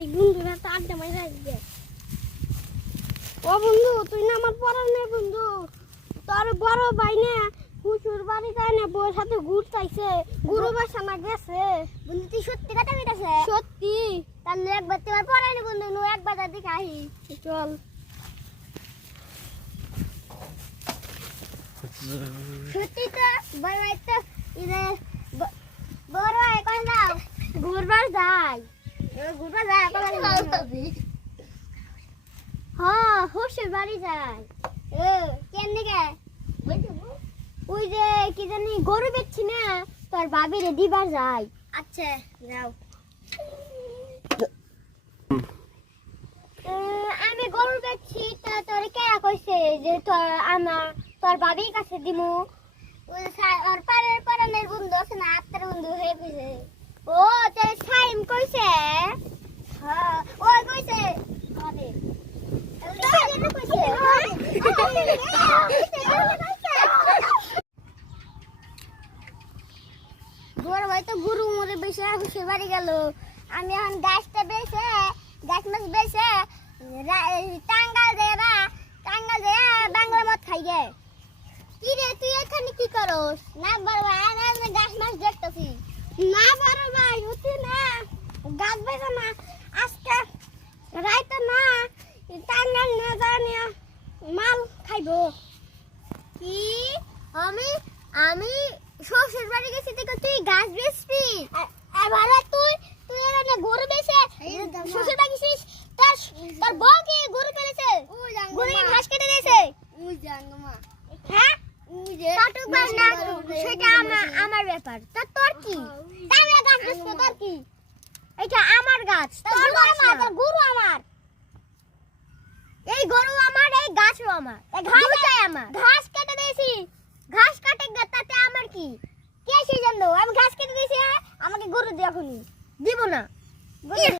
বন্ধুরা তো আড্ডা মারা আসবে। ও বন্ধু, তুই না আমার পড়ার নেই বন্ধু, তোর বড় ভাই না হুসুর বাড়ি যায় না, বউর সাথে ঘুরতাইছে, গুরু বাসা না গেছে। বন্ধু তুই সত্যি কথা কইতাছে? সত্যি। তাহলে একবার তোমার পড়াই না বন্ধু, নু একবার দেখে আহি। চল। সত্যি তো বড় ভাই তো ইরে বড় ভাই কোন যাও? ঘুরবার যাই। ঘুরবা যা হ্যাঁ, হুসুর বাড়ি যায়। কেন দিকে? ওই যে কি জানি গরু বেচছি না, তোর বাবিরে দিবার যায়। আচ্ছা যাও। আমি গরু বেচছি, তা তোর কে কইছে যে তোর বাবির কাছে দিমু? ওই আর পারের পারানের বন্ধু আছে না, আত্মার বন্ধু হয়ে গেছে। ও তোর সাইম কইছে? হ্যাঁ ওই কইছে আরে বড় ভাই তো গুরু মরে বেশি হুসে বাড়ি গেল। আমি এখন গাছটা বেছে গাছ মাছ বেছে টাঙ্গাল দেবা টাঙ্গাল দে বাংলা মত খাই গে। কি রে তুই এখানে কি করস? না বড় ভাই আমি গাছ মাছ দেখতেছি। না বড় ভাই, হতি না গাছ বেচা না, আজকে রাইতে না টাঙ্গাল নিয়ে জানি মাল খাইবো। কি আমি আমি শ্বশুর বাড়ি গেছি দেখো তুই গাছ বেচবি? এবার তুই তুই এখানে গরু বেচে শ্বশুর বাড়ি গেছিস? তোর বউ কি গরু ফেলেছে? গরু ঘাস কেটে দিয়েছে? হ্যাঁ কাটুক বা না কাটুক, সেটা আমার ব্যাপার। তা তোর কি? আমি গাছ বেচবো, তোর কি? এটা আমার গাছ, তোর গাছ না, তোর গরু আমার। এই গরু আমার, এই গাছও আমার, দুটাই আমার। ঘাস কেটে দিয়েছি, ঘাস কাটে গে, তাতে আমার কি? কে সে জানলো? আমি ঘাস কেটে দিয়েছি, আমাকে গরু দিয়ে এখনই দিব না।